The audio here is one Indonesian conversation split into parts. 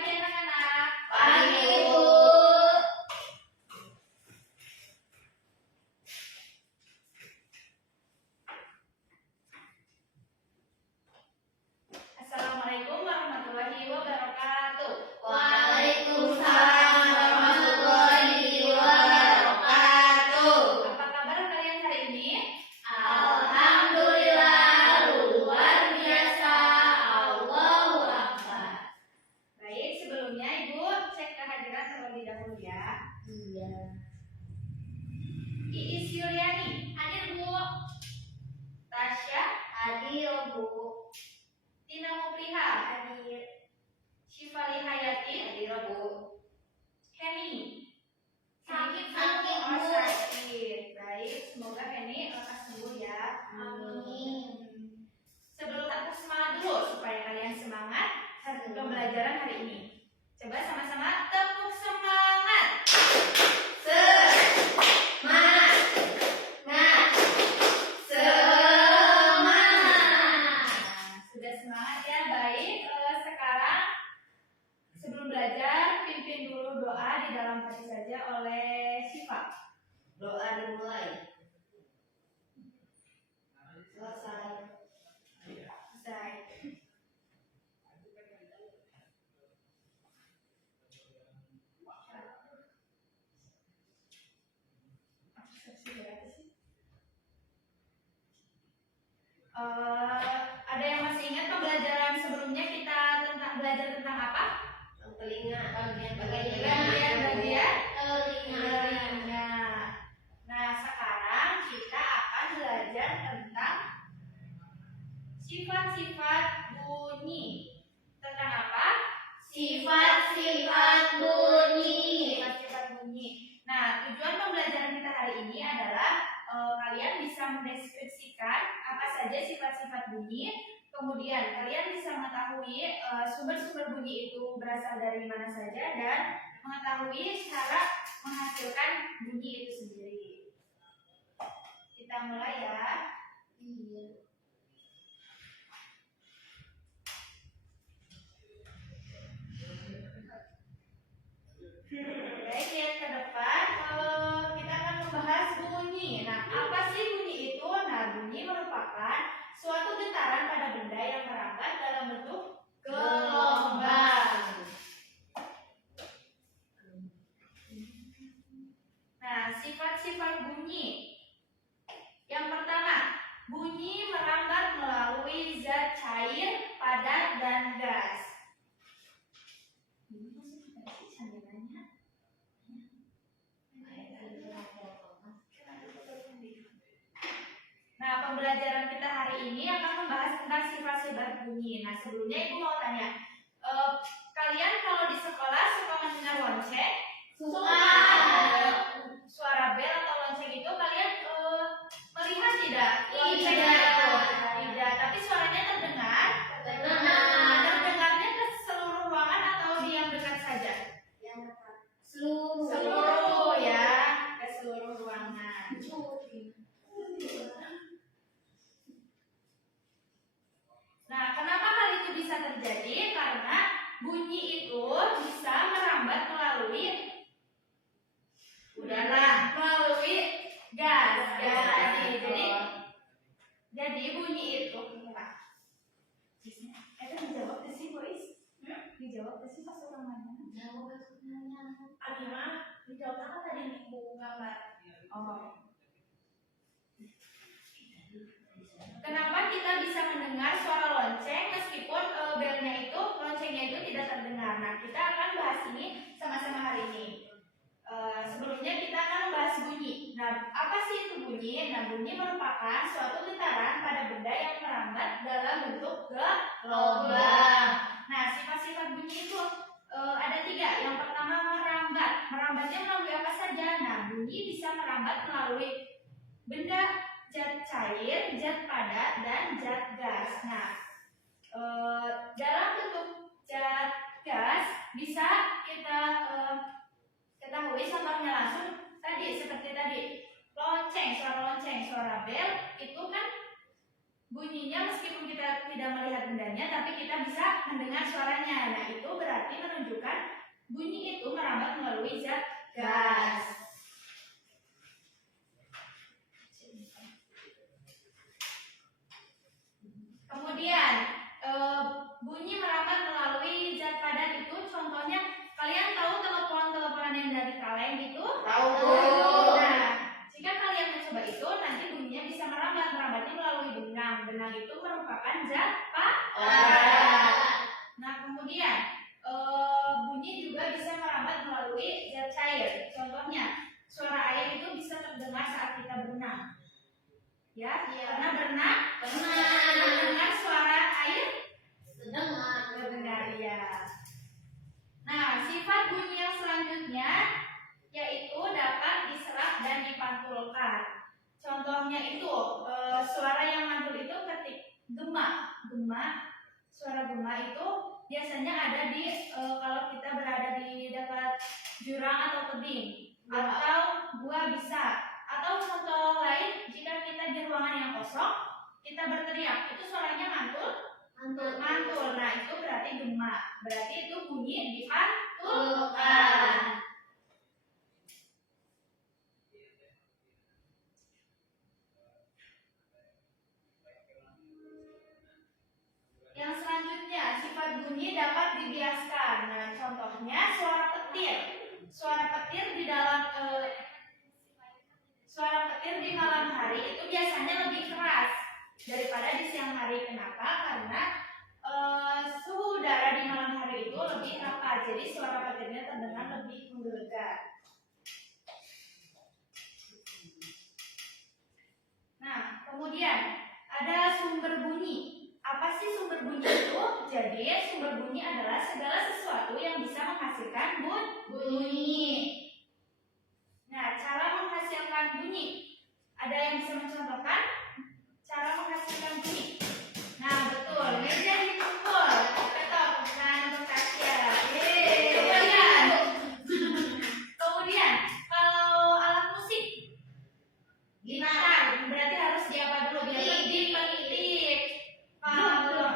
pagi anak-anak. Pagi, Bu. Assalamualaikum warahmatullahi wabarakatuh. Waalaikumsalam warahmatullahi wabarakatuh. Apa kabar kalian hari ini? Alhamdulillah, luar biasa. Allahu Akbar. Baik, sebelumnya Ibu cek kehadiran terlebih dahulu ya. Iya. Iis Yuliani, hadir Bu. Tasya, Hadir, Bu. Tina Mupliha, Hadir. Syifali Hayati, Hadir, Bu. Heni. Sakit, Oh, Bu. sakit. Baik, semoga Heni lekas sembuh ya. Amin. Sebelum aku semangat dulu supaya kalian semangat pembelajaran hari ini. Coba sama-sama tepuk semangat. Semangat. Nah, sudah semangat ya. Baik, sekarang sebelum belajar pimpin dulu doa di dalam hati saja oleh Syifa. Doa dimulai. Selesai. Selesai. Ada yang masih ingat pembelajaran sebelumnya kita belajar tentang apa? Telinga. Bagian-bagian Telinga. telinga. Nah, sekarang kita akan belajar tentang sifat-sifat bunyi. Tentang apa? Sifat-sifat bunyi. Sifat-sifat bunyi. Nah, tujuan pembelajaran kita hari ini adalah kalian bisa mendeskripsikan apa saja sifat-sifat bunyi. Kemudian kalian bisa mengetahui sumber-sumber bunyi itu berasal dari mana saja dan mengetahui cara menghasilkan bunyi itu sendiri. Kita mulai ya. Iya. Baik, lihat ke depan. Kita akan membahas bunyi. Nah, apa sih bunyi itu? Nah, bunyi merupakan suatu getaran pada benda yang merambat dalam bentuk gelombang. Nah, sifat-sifat bunyi. Yang pertama, bunyi merambat melalui zat cair, padat, dan gas. Ini masih kita isi sambilannya. Nah, pembelajaran kita hari ini akan membahas tentang sifat-sifat bunyi. Nah, sebelumnya Ibu mau tanya, kalian kalau di sekolah suka mendengar lonceng? Suka. Suara bel atau lonceng itu kalian melihat tidak? Tidak. Tidak, tapi suaranya terdengar. Terdengar. Terdengarnya ke seluruh ruangan atau di yang dekat saja? Seluruh ya, ke seluruh ruangan. Nah, kenapa hal itu bisa terjadi? Karena bunyi itu bisa merambat melalui udara, melalui gas. Jadi bunyi itu dijawab ke sih, boys. Dijawab ke sih pas orang mana? Adima, dijawab apa tadi Ibu gambar? Oh. Kenapa kita bisa mendengar suara lonceng meskipun belnya itu, loncengnya itu tidak terdengar? Nah, kita akan bahas ini sama-sama hari ini. Sebelumnya kita akan membahas bunyi. Nah, apa sih itu bunyi? Nah, bunyi merupakan suatu getaran pada benda yang merambat dalam bentuk gelombang. Nah, sifat-sifat bunyi itu ada 3. Yang pertama merambat. Merambatnya melalui apa saja? Nah, bunyi bisa merambat melalui benda zat cair, zat padat, dan zat gas. Nah, dalam bentuk zat gas bisa kita ketahui contohnya langsung tadi seperti tadi lonceng, suara bel itu kan bunyinya meskipun kita tidak melihat bendanya tapi kita bisa mendengar suaranya. Nah, itu berarti menunjukkan merupakan zat padat. Nah, kemudian bunyi juga bisa merambat melalui zat cair. Contohnya, suara air itu bisa terdengar saat kita berenang. Ya, pernah berenang? Mendengar suara air? Terdengar, ya. Nah, sifat bunyi yang selanjutnya yaitu dapat diserap dan dipantulkan. Contohnya itu suara yang mantul itu ketik gema. Suara gema itu biasanya ada di kalau kita berada di dekat jurang atau tebing atau gua bisa. Atau contoh lain, jika kita di ruangan yang kosong, kita berteriak, itu suaranya mantul. Nah, itu berarti gema. Berarti itu bunyi dipantulkan. Yang selanjutnya, sifat bunyi dapat dibiaskan. Nah, contohnya suara petir. Suara petir di malam hari itu biasanya lebih keras daripada di siang hari. Kenapa? Karena suhu udara di malam hari itu lebih rapat, jadi suara petirnya terdengar lebih menggelegar. Nah, kemudian ada sumber bunyi. Apa sih sumber bunyi itu? Jadi sumber bunyi adalah segala sesuatu yang bisa menghasilkan bunyi. Nah, cara menghasilkan bunyi. Ada yang bisa mencontohkan cara menghasilkan bunyi? Nah, betul. Meja dipukul. Ketok. Nah, untuk Tasya. Kemudian, kalau alat musik, gitar, berarti harus diapa dulu? Biar dipetik. Kalau drum,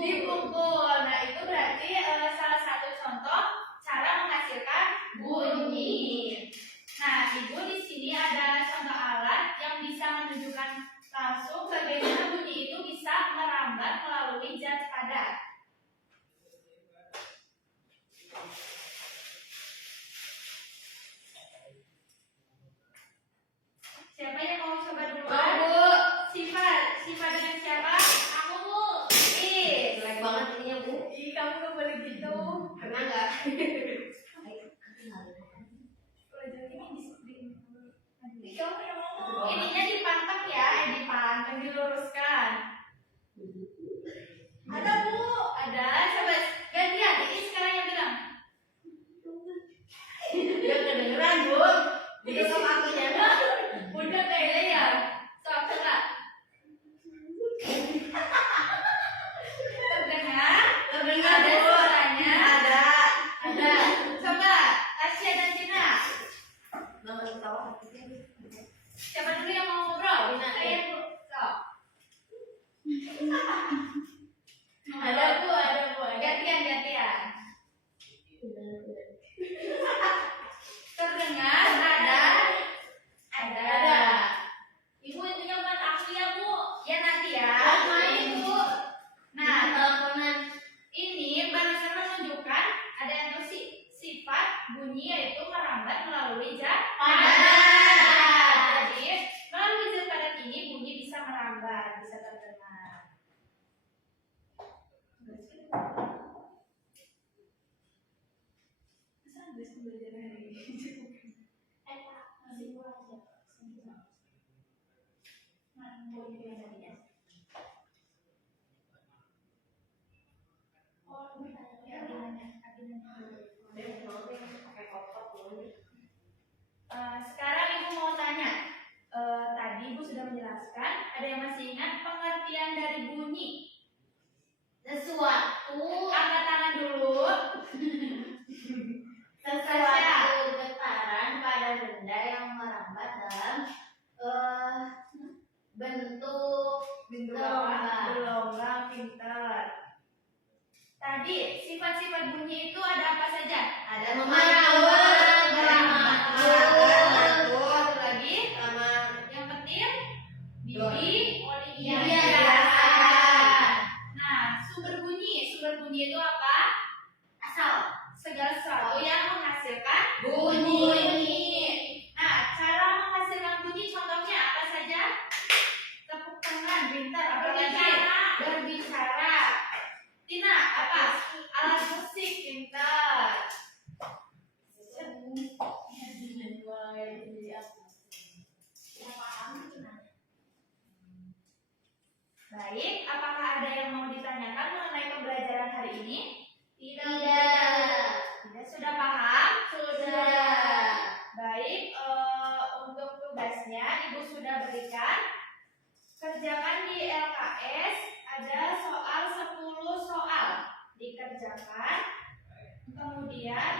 dipukul. Nah, itu berarti salah satu contoh cara menghasilkan bunyi. Nah, Ibu di sini ada contoh alat yang bisa menunjukkan langsung bagaimana bunyi itu bisa merambat melalui zat padat. Siapa yang mau coba duluan? Bu. Sifat dengan siapa? Aku, Bu. Ih, Jelek banget ininya, Bu. kamu gak boleh gitu. Pernah nggak? Ininya dipantang ya, dipantang diluruskan. Ada Bu, ada. Coba gantian. Ini sekarang yang bilang. Dia kedengeran, Bu. Dia sama akunya. Udah kayaknya ya. Coba. Terdengar? Terdengar, Ada Bu. suaranya? Ada. Coba Tasya dan Cina. Mama ketawa. Siapa dulu yang mau ngobrol? Cina. Saya Bu. Sok. Ada, Bu. Gantian. Terdengar? Ada. Ibu intinya buat aku ya, Bu. Ya nanti ya. Main, Bu. Nah, Teleponan. ini barusan menunjukkan ada yang sifat bunyi yaitu merambat melalui zat padat. Jadi melalui zat padat ini bunyi bisa merambat, bisa terdengar. Sekarang Ibu mau tanya. Tadi Ibu sudah menjelaskan. Ada yang masih ingat pengertian dari bunyi? Sesuatu Angkat tangan dulu. sesuatu getaran pada benda yang merambat dalam bentuk gelombang. Gelombang, pintar. Tadi sifat-sifat bunyi itu ada apa saja? Ada merambat, Satu lagi, sama yang petir, bibi, Iya. biasa. Nah, sumber bunyi itu apa? asal Segala sesuatu yang menghasilkan bunyi. Nah, cara menghasilkan bunyi contohnya apa saja? Tepuk musik pintar. Baik, apakah ada yang mau ditanyakan mengenai pembelajaran hari ini? Tidak, sudah paham? Sudah. Baik, untuk tugasnya Ibu sudah berikan. Kerjakan di LKS ada soal 10 soal. Dikerjakan. Kemudian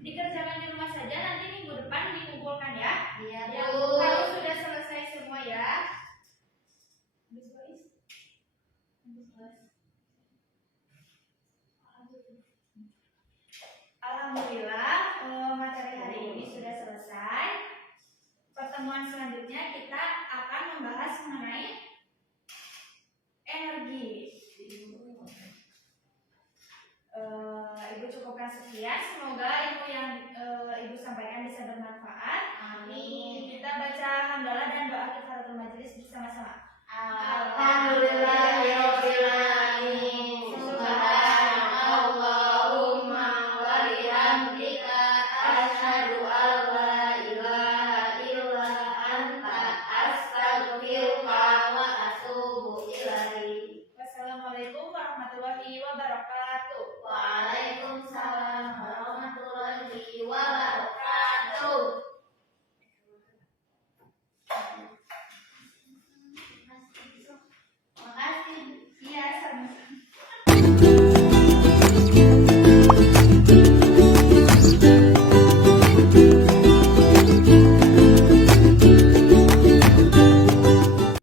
dikerjakan di rumah saja, nanti minggu depan dikumpulkan ya. Iya, Yang Bu. harus sudah selesai semua ya. Alhamdulillah, materi hari ini sudah selesai. Pertemuan selanjutnya kita akan membahas mengenai energi. Ibu cukupkan sekian. Semoga ilmu yang Ibu sampaikan bisa bermanfaat. Amin. Kita baca hamdalah dan doa kifaratul majelis bersama-sama. Alhamdulillah ya Rabbil alamin.